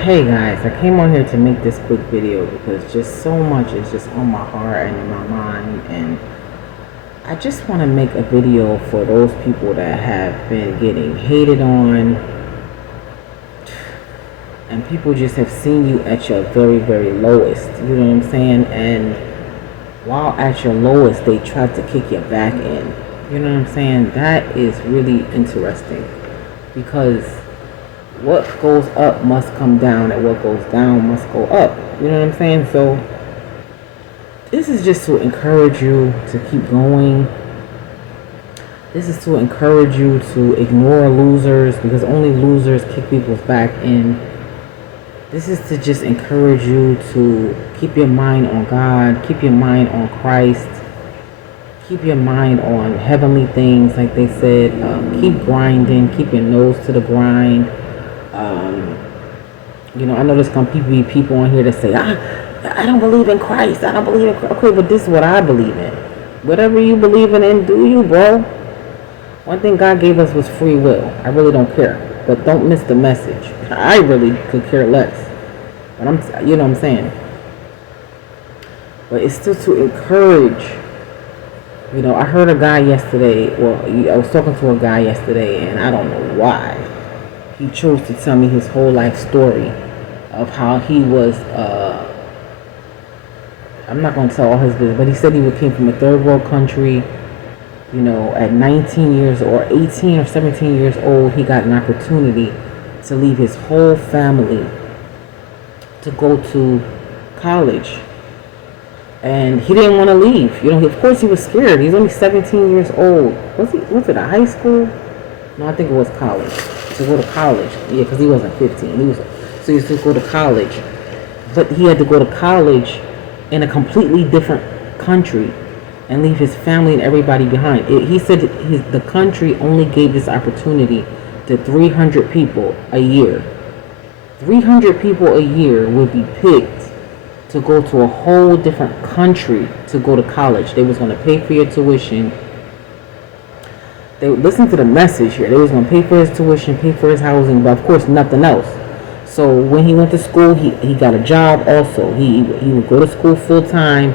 Hey guys, I came on here to make this quick video because just so much is just on my heart and in my mind, and I just want to make a video for those people that have been getting hated on, and people just have seen you at your very, very lowest, you know what I'm saying? And while at your lowest, they try to kick your back in, you know what I'm saying? That is really interesting, because what goes up must come down, and what goes down must go up. You know what I'm saying? So this is just to encourage you to keep going. This is to encourage you to ignore losers, because only losers kick people's back in. This is to just encourage you to keep your mind on God, keep your mind on Christ, keep your mind on heavenly things, like they said. Keep grinding, keep your nose to the grind. I know there's going to be people on here that say, I don't believe in Christ. I don't believe in Christ. Okay, but this is what I believe in. Whatever you believe in, do you, bro? One thing God gave us was free will. I really don't care. But don't miss the message. I really could care less. But you know what I'm saying? But it's still to encourage. I heard a guy yesterday, I was talking to a guy yesterday, and I don't know why. He chose to tell me his whole life story of how he was, I'm not going to tell all his business, but he said he came from a third world country. At 19 years or 18 or 17 years old, he got an opportunity to leave his whole family to go to college. And he didn't want to leave. Of course he was scared. He's only 17 years old. Was it a high school? No, I think it was college. To go to college. Yeah, because he wasn't 15. So he used to go to college. But he had to go to college in a completely different country and leave his family and everybody behind. He said the country only gave this opportunity to 300 people a year. 300 people a year would be picked to go to a whole different country to go to college. They was going to pay for your tuition. They would listen to the message here. They was going to pay for his tuition, pay for his housing, but of course nothing else. So when he went to school, he got a job also. He would go to school full time,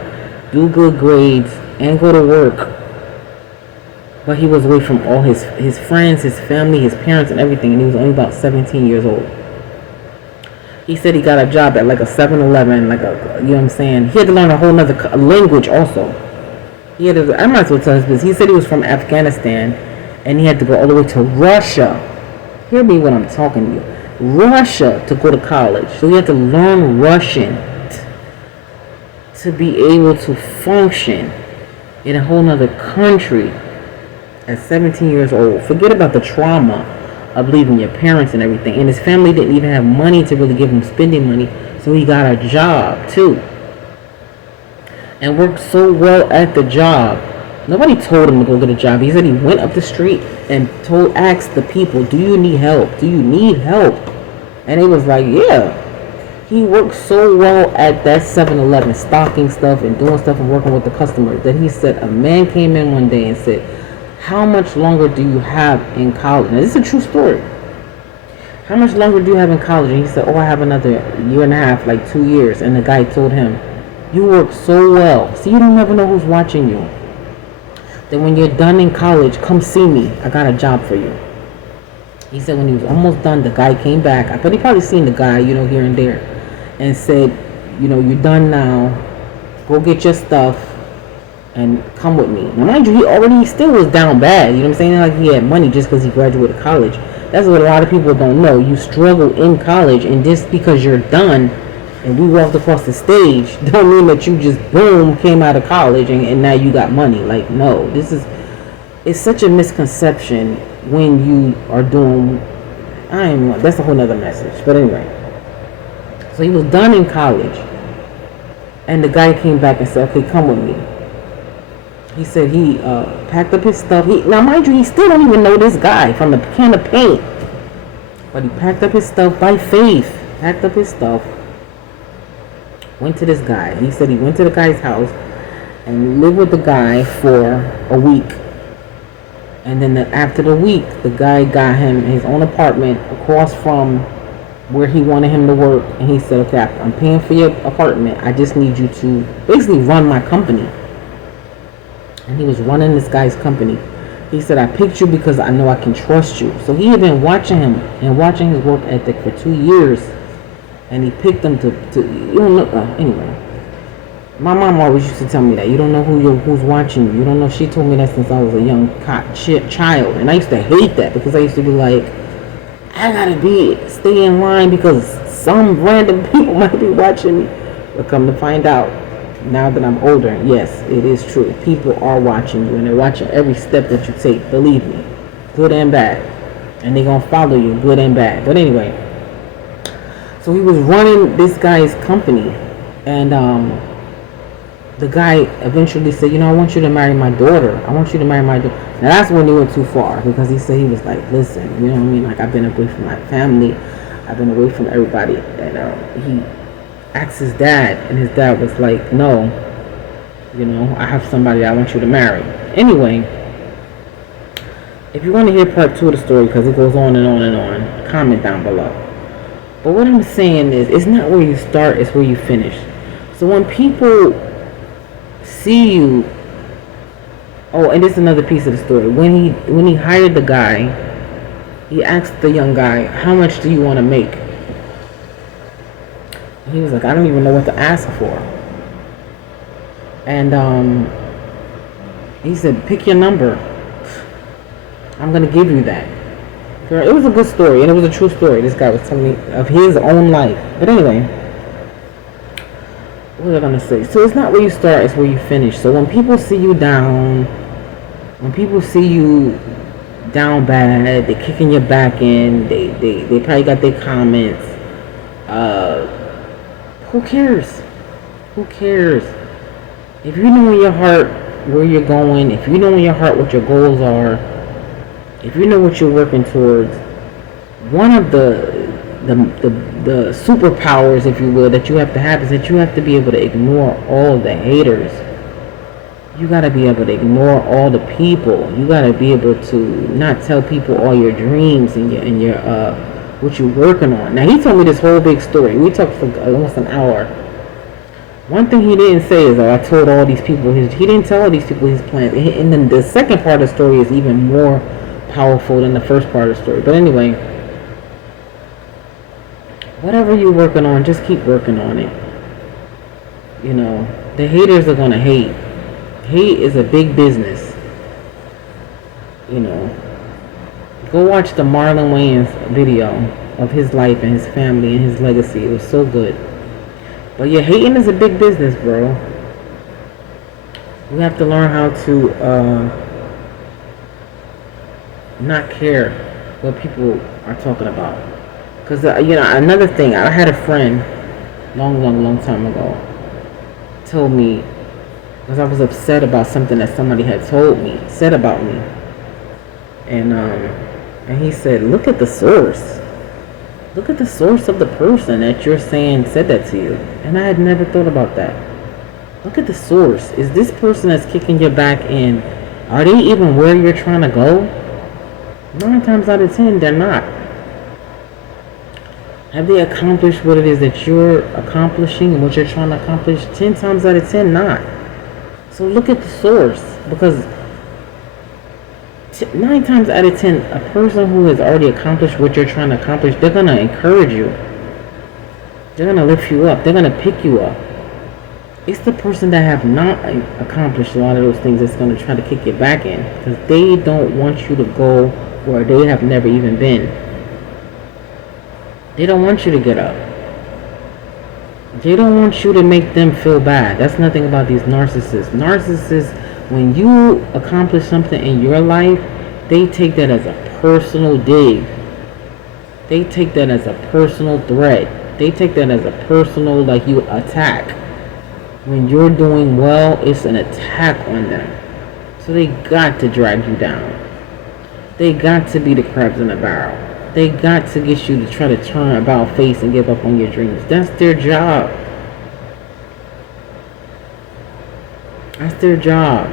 do good grades, and go to work. But he was away from all his friends, his family, his parents, and everything, and he was only about 17 years old. He said he got a job at like a 7-Eleven, you know what I'm saying? He had to learn a whole nother language also. I might as well tell his business. He said he was from Afghanistan, and he had to go all the way to Russia. Hear me when I'm talking to you. Russia to go to college. So he had to learn Russian to be able to function in a whole nother country at 17 years old. Forget about the trauma of leaving your parents and everything. And his family didn't even have money to really give him spending money, so he got a job too. And worked so well at the job. Nobody told him to go get a job. He said he went up the street and asked the people, do you need help? Do you need help? And they was like, yeah. He worked so well at that 7-Eleven, stocking stuff and doing stuff and working with the customers, that he said a man came in one day and said, how much longer do you have in college? Now, this is a true story. How much longer do you have in college? And he said, I have another year and a half, like 2 years. And the guy told him, you work so well. See, you don't never know who's watching you. Then when you're done in college, come see me. I got a job for you. He said when he was almost done, the guy came back. But he probably seen the guy, here and there. And said, you're done now. Go get your stuff and come with me. Now, mind you, he still was down bad. You know what I'm saying? Like he had money just because he graduated college. That's what a lot of people don't know. You struggle in college, and just because you're done and we walked across the stage don't mean that you just boom came out of college and now you got money. Like, no, it's such a misconception when you are doing, that's a whole nother message. But anyway, so he was done in college, and the guy came back and said, okay, come with me. He said he packed up his stuff. Now, mind you, he still don't even know this guy from the can of paint. But he packed up his stuff by faith. Packed up his stuff. Went to this guy. He said he went to the guy's house and lived with the guy for a week. And then after the week, the guy got him his own apartment across from where he wanted him to work, and he said, okay, I'm paying for your apartment, I just need you to basically run my company. And he was running this guy's company. He said, I picked you because I know I can trust you. So he had been watching him and watching his work ethic for 2 years, and he picked him to you don't know, anyway. My mom always used to tell me that you don't know who's watching you. You don't know. She told me that since I was a young child, and I used to hate that because I used to be like, I gotta stay in line because some random people might be watching me. But come to find out, now that I'm older, yes, it is true. People are watching you, and they're watching every step that you take. Believe me, good and bad, and they're gonna follow you, good and bad. But anyway, so he was running this guy's company, and the guy eventually said, I want you to marry my daughter. I want you to marry my daughter. Now that's when he went too far, because he said, he was like, listen, you know what I mean? Like, I've been away from my family. I've been away from everybody. And he asked his dad, and his dad was like, no, I have somebody I want you to marry. Anyway, if you want to hear part 2 of the story, because it goes on and on and on, comment down below. But what I'm saying is, it's not where you start, it's where you finish. So when people see you, and this is another piece of the story. When he hired the guy, he asked the young guy, how much do you want to make? He was like, I don't even know what to ask for. And he said, pick your number. I'm gonna give you that. Girl, it was a good story, and it was a true story. This guy was telling me of his own life. But anyway, what was I gonna say? So it's not where you start, it's where you finish. So when people see you down, when people see you down bad, they kicking your back in, they probably got their comments. Who cares? Who cares? If you know in your heart where you're going, if you know in your heart what your goals are, if you know what you're working towards, one of the superpowers, if you will, that you have to have is that you have to be able to ignore all the haters. You got to be able to ignore all the people. You got to be able to not tell people all your dreams and your what you're working on. Now, he told me this whole big story. We talked for almost an hour. One thing he didn't say is, I told all these people he didn't tell all these people his plans. And then the second part of the story is even more powerful than the first part of the story. But anyway, whatever you're working on, just keep working on it. The haters are gonna hate. Hate is a big business. Go watch the Marlon Wayans video of his life and his family and his legacy. It was so good. But yeah, hating is a big business, bro. You have to learn how to not care what people are talking about. Because, another thing, I had a friend long time ago told me, because I was upset about something that somebody had said about me. And he said, look at the source. Look at the source of the person that you're saying said that to you. And I had never thought about that. Look at the source. Is this person that's kicking your back in, are they even where you're trying to go? 9 times out of 10, they're not. Have they accomplished what it is that you're accomplishing and what you're trying to accomplish? 10 times out of 10, not. So look at the source, because 9 times out of 10, a person who has already accomplished what you're trying to accomplish, they're going to encourage you. They're going to lift you up. They're going to pick you up. It's the person that have not accomplished a lot of those things that's going to try to kick your back in, because they don't want you to go where they have never even been. They don't want you to get up. They don't want you to make them feel bad. That's nothing about these narcissists. Narcissists, when you accomplish something in your life, they take that as a personal dig. They take that as a personal threat. They take that as a personal, like, you attack. When you're doing well, it's an attack on them. So they got to drag you down. They got to be the crabs in the barrel. They got to get you to try to turn about face and give up on your dreams. That's their job. That's their job.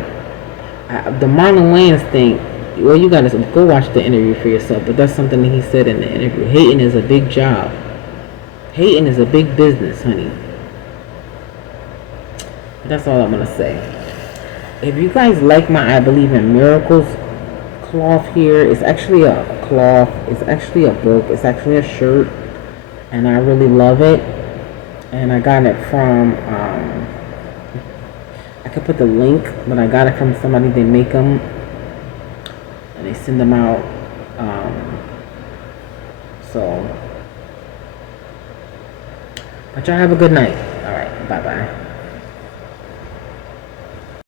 The Marlon Wayans thing, you gotta go watch the interview for yourself, but that's something that he said in the interview. Hating is a big job. Hating is a big business, honey. That's all I'm gonna say. If you guys like my I Believe in Miracles cloth here, it's actually a cloth, it's actually a book, it's actually a shirt, and I really love it. And I got it from, I could put the link, but I got it from somebody. They make them and they send them out. So, but y'all have a good night. All right, bye bye.